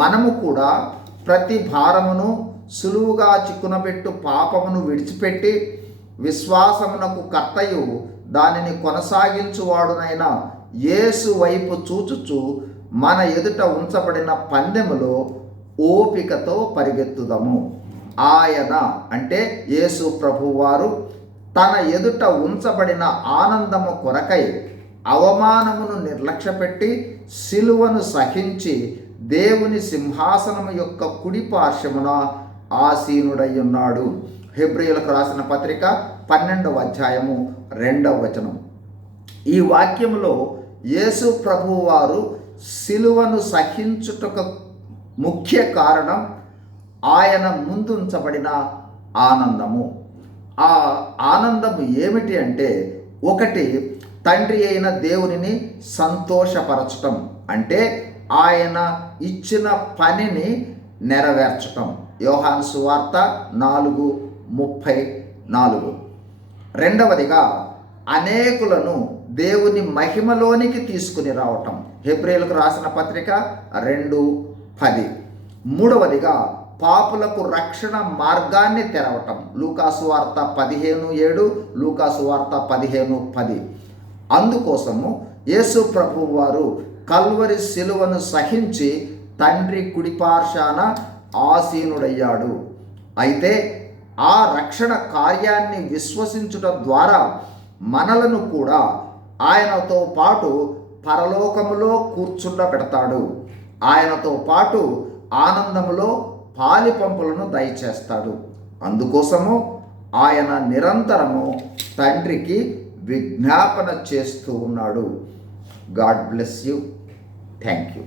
మనము కూడా ప్రతి భారమును సులువుగా చిక్కునబెట్టు పాపమును విడిచిపెట్టి విశ్వాసమునకు కర్తయు దానిని కొనసాగించువాడునైన యేసు వైపు చూచుచు మన ఎదుట ఉంచబడిన పందెములో ఓపికతో పరిగెత్తుదము. ఆయన అంటే యేసు ప్రభువారు తన ఎదుట ఉంచబడిన ఆనందము కొరకై అవమానమును నిర్లక్ష్యపెట్టి సిలువను సహించి దేవుని సింహాసనము యొక్క కుడి పార్శ్వమున ఆసీనుడై ఉన్నాడు. హెబ్రీయులకు రాసిన పత్రిక 12వ అధ్యాయము 2వ వచనం. ఈ వాక్యములో యేసు ప్రభువారు సిలువను సహించుటకు ముఖ్య కారణం ఆయన ముందుంచబడిన ఆనందము. ఆ ఆనందము ఏమిటి అంటే, ఒకటి, తండ్రి అయిన దేవునిని సంతోషపరచటం, అంటే ఆయన ఇచ్చిన పనిని నెరవేర్చటం. యోహాను సువార్త 4:34. రెండవదిగా, అనేకులను దేవుని మహిమలోనికి తీసుకుని రావటం. హెబ్రీయులకు రాసిన పత్రిక 2:10. మూడవదిగా, పాపులకు రక్షణ మార్గాన్ని తెరవటం. లూకాసు వార్త 15:7, లూకాసు వార్త 15:10. అందుకోసము యేసు ప్రభువు వారు కల్వరి సిలువను సహించి తండ్రి కుడిపార్శాన ఆసీనుడయ్యాడు. అయితే ఆ రక్షణ కార్యాన్ని విశ్వసించుట ద్వారా మనలను కూడా ఆయనతో పాటు పరలోకములో కూర్చుండబెడతాడు. ఆయనతో పాటు ఆనందములో పాలిపంపులను దయచేస్తాడు. అందుకోసము ఆయన నిరంతరము తండ్రికి విజ్ఞాపన చేస్తూ ఉన్నాడు. God bless you. Thank you.